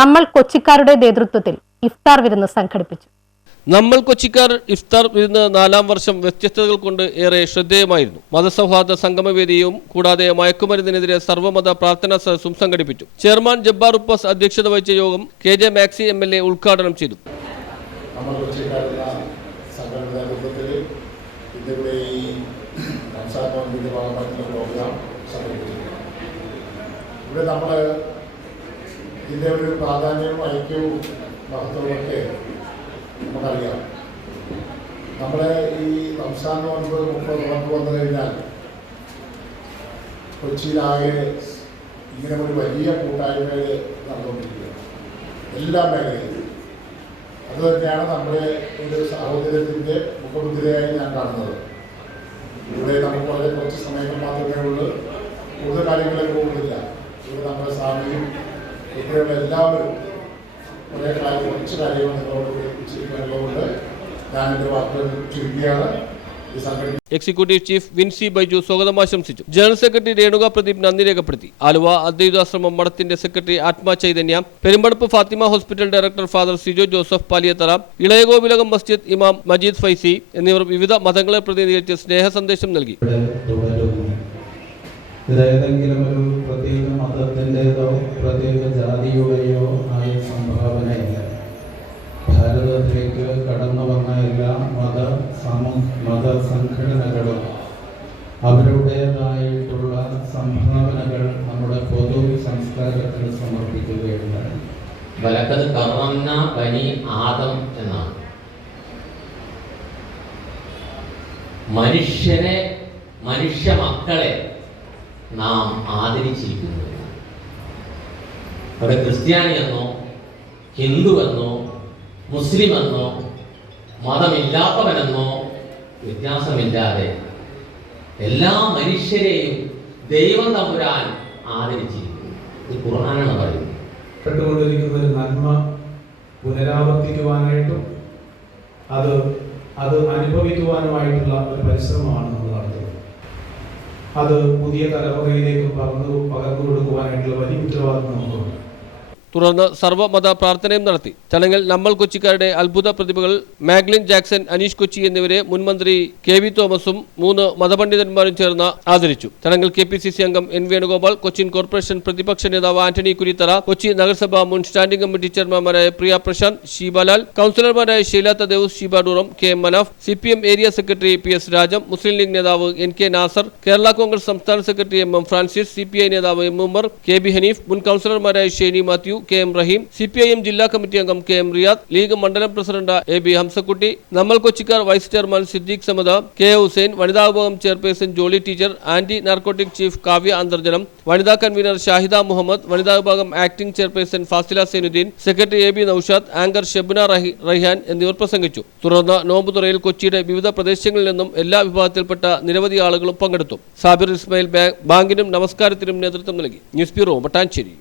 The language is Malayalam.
നമ്മൾ കൊച്ചിക്കാരുടെ നേതൃത്വത്തിൽ ഇഫ്താർ വിരുന്ന് സംഘടിപ്പിച്ചു. നമ്മൾ കൊച്ചിക്കാർ ഇഫ്താർ വിരുന്ന് 4ാം വർഷം വ്യത്യസ്തതകൾ കൊണ്ട് ഏറെ ശ്രദ്ധേയമായിരുന്നു. മതസൗഹാർദ്ദ സംഗമവേദിയും കൂടാതെ മയക്കുമരുന്നിനെതിരെ സർവ്വമത പ്രാർത്ഥനാ സദസ്സും സംഘടിപ്പിച്ചു. ചെയർമാൻ ജബ്ബാർ ഉപ്പസ് അധ്യക്ഷത വഹിച്ച യോഗം KJ മാക്സി MLA ഉദ്ഘാടനം ചെയ്തു. ഇതിൻ്റെ ഒരു പ്രാധാന്യവും ഐക്യവും മഹത്വമൊക്കെ നമുക്കറിയാം. നമ്മുടെ ഈ റംസാൻ നോമ്പ് 30 വന്നു കഴിഞ്ഞാൽ കൊച്ചിയിലാകെ ഇങ്ങനെ ഒരു വലിയ കൂട്ടായ്മയിൽ നടന്നുകൊണ്ടിരിക്കുകയാണ് എല്ലാ മേഖലയിലും. അതുതന്നെയാണ് നമ്മുടെ ഒരു സാഹോദര്യത്തിൻ്റെ മുഖമുദ്രയായി ഞാൻ കാണുന്നത്. ഇവിടെ നമുക്ക് വളരെ കുറച്ച് സമയങ്ങൾ മാത്രമേ ഉള്ളൂ, കൂടുതൽ കാര്യങ്ങളിലേക്ക് പോകുന്നില്ല. ഇവിടെ നമ്മുടെ സ്വാമിയും ഇവിടെയുള്ള എല്ലാവരും കുറച്ച് കാര്യങ്ങൾ നിങ്ങളോട് ഉച്ചരിക്കാനുള്ളതുകൊണ്ട് ഞാൻ എൻ്റെ വാക്കുകൾ ചുരുക്കിയാണ്. എക്സിക്യൂട്ടീവ് ചീഫ് വിൻസി ബൈജു സ്വാഗതം ആശംസിച്ചു. ജനറൽ സെക്രട്ടറി രേണുക പ്രദീപ് നന്ദി രേഖപ്പെടുത്തി. ആലുവ അദ്വൈതാശ്രമം മഠത്തിന്റെ secretary Atma Chaitanya, Perumpadappu Fathima hospital director father Sijo Joseph Paliyathara, Elayakovilakam മസ്ജിദ് ഇമാം മജീദ് ഫൈസി എന്നിവർ വിവിധ മതങ്ങളെ പ്രതിനിധീകരിച്ച് സ്നേഹ സന്ദേശം നൽകി. ഇതേതെങ്കിലും ഒരു പ്രത്യേക മതത്തിൻ്റെതോ പ്രത്യേക ജാതിയുടെയോ ആയ സംഭാവനയില്ല. ഭാരതത്തിലേക്ക് കടന്നു വന്ന എല്ലാ മത സംഘടനകളും അവരുടേതായിട്ടുള്ള സംഭാവനകൾ നമ്മുടെ പൊതു സംസ്കാരത്തിന് സമർപ്പിക്കുകയുണ്ടായി. വലക്കത് കറന്ന ബനി ആദം എന്നാണ്. മനുഷ്യ മക്കളെ നാം ആദരിച്ചിരിക്കുന്നു. അവിടെ ക്രിസ്ത്യാനിയെന്നോ ഹിന്ദുവെന്നോ മുസ്ലിമെന്നോ മതമില്ലാത്തവനെന്നോ വ്യത്യാസമില്ലാതെ എല്ലാ മനുഷ്യരെയും ദൈവം തമ്പുരാൻ ആദരിച്ചിരിക്കുന്നു. ഇത് ഖുർആനാണ് പറയുന്നത്. പെട്ടുകൊണ്ടിരിക്കുന്ന ഒരു നന്മ പുനരാവർത്തിക്കുവാനായിട്ടും അത് അനുഭവിക്കുവാനുമായിട്ടുള്ള ഒരു പരിശ്രമമാണ് നമ്മൾ നടത്തുന്നത്. അത് പുതിയ തലമുറയിലേക്ക് പകർന്നു കൊടുക്കുവാനായിട്ടുള്ള വലിയ ഉത്തരവാദിത്വം നമുക്കുണ്ട്. തുടർന്ന് സർവ്വമത പ്രാർത്ഥനയും നടത്തി. ചടങ്ങിൽ നമ്മൾ കൊച്ചിക്കാരുടെ അത്ഭുത പ്രതിഭകൾ മാഗ്ലിൻ ജാക്സൺ, അനീഷ് കൊച്ചി എന്നിവരെ മുൻമന്ത്രി KV തോമസും 3 മതപണ്ഡിതന്മാരും ചേർന്ന് ആദരിച്ചു. ചടങ്ങിൽ KPCC അംഗം N വേണുഗോപാൽ, കൊച്ചിൻ കോർപ്പറേഷൻ പ്രതിപക്ഷ നേതാവ് ആന്റണി കുരിത്തറ, കൊച്ചി നഗരസഭ മുൻ സ്റ്റാൻഡിംഗ് കമ്മിറ്റി ചെയർമാൻമാരായ പ്രിയ പ്രശാന്ത്, ഷീബാലാൽ, കൗൺസിലർമാരായ Sheelatha Devoos, Sheeba Duram, KM Manaf, CPM area secretary PS Rajam, Muslim League നേതാവ് NK നാസർ, കേരള കോൺഗ്രസ് സംസ്ഥാന സെക്രട്ടറി MM ഫ്രാൻസിസ്, CPI നേതാവ് M ഉമർ, KB ഹനീഫ്, മുൻ കൗൺസിലർമാരായ ഷെയ്നി മാത്യു, KM റഹീം, CPIM ജില്ലാ കമ്മിറ്റി അംഗം KM റിയാദ്, ലീഗ് മണ്ഡലം പ്രസിഡന്റ് AB ഹംസക്കുട്ടി, നമ്മൾ കൊച്ചിക്കാർ vice chairman Siddique Samada, KA Hussain, വനിതാ വിഭാഗം chairperson Jolly teacher, anti narcotic chief Kavya Antharjanam, വനിതാ കൺവീനർ ഷാഹിദ മുഹമ്മദ്, വനിതാ വിഭാഗം acting chairperson Fasila Zainuddin, secretary AB Noushad, anchor Shabna Raihan എന്നിവർ പ്രസംഗിച്ചു. തുടർന്ന് നോമ്പുതുറയിൽ കൊച്ചിയുടെ വിവിധ പ്രദേശങ്ങളിൽ നിന്നും എല്ലാ വിഭാഗത്തിൽപ്പെട്ട നിരവധി ആളുകളും പങ്കെടുത്തു. സാബിർ ഇസ്മായിൽ ബാങ്കിനും നമസ്കാരത്തിനും നേതൃത്വം നൽകി. News bureau Mattancherry.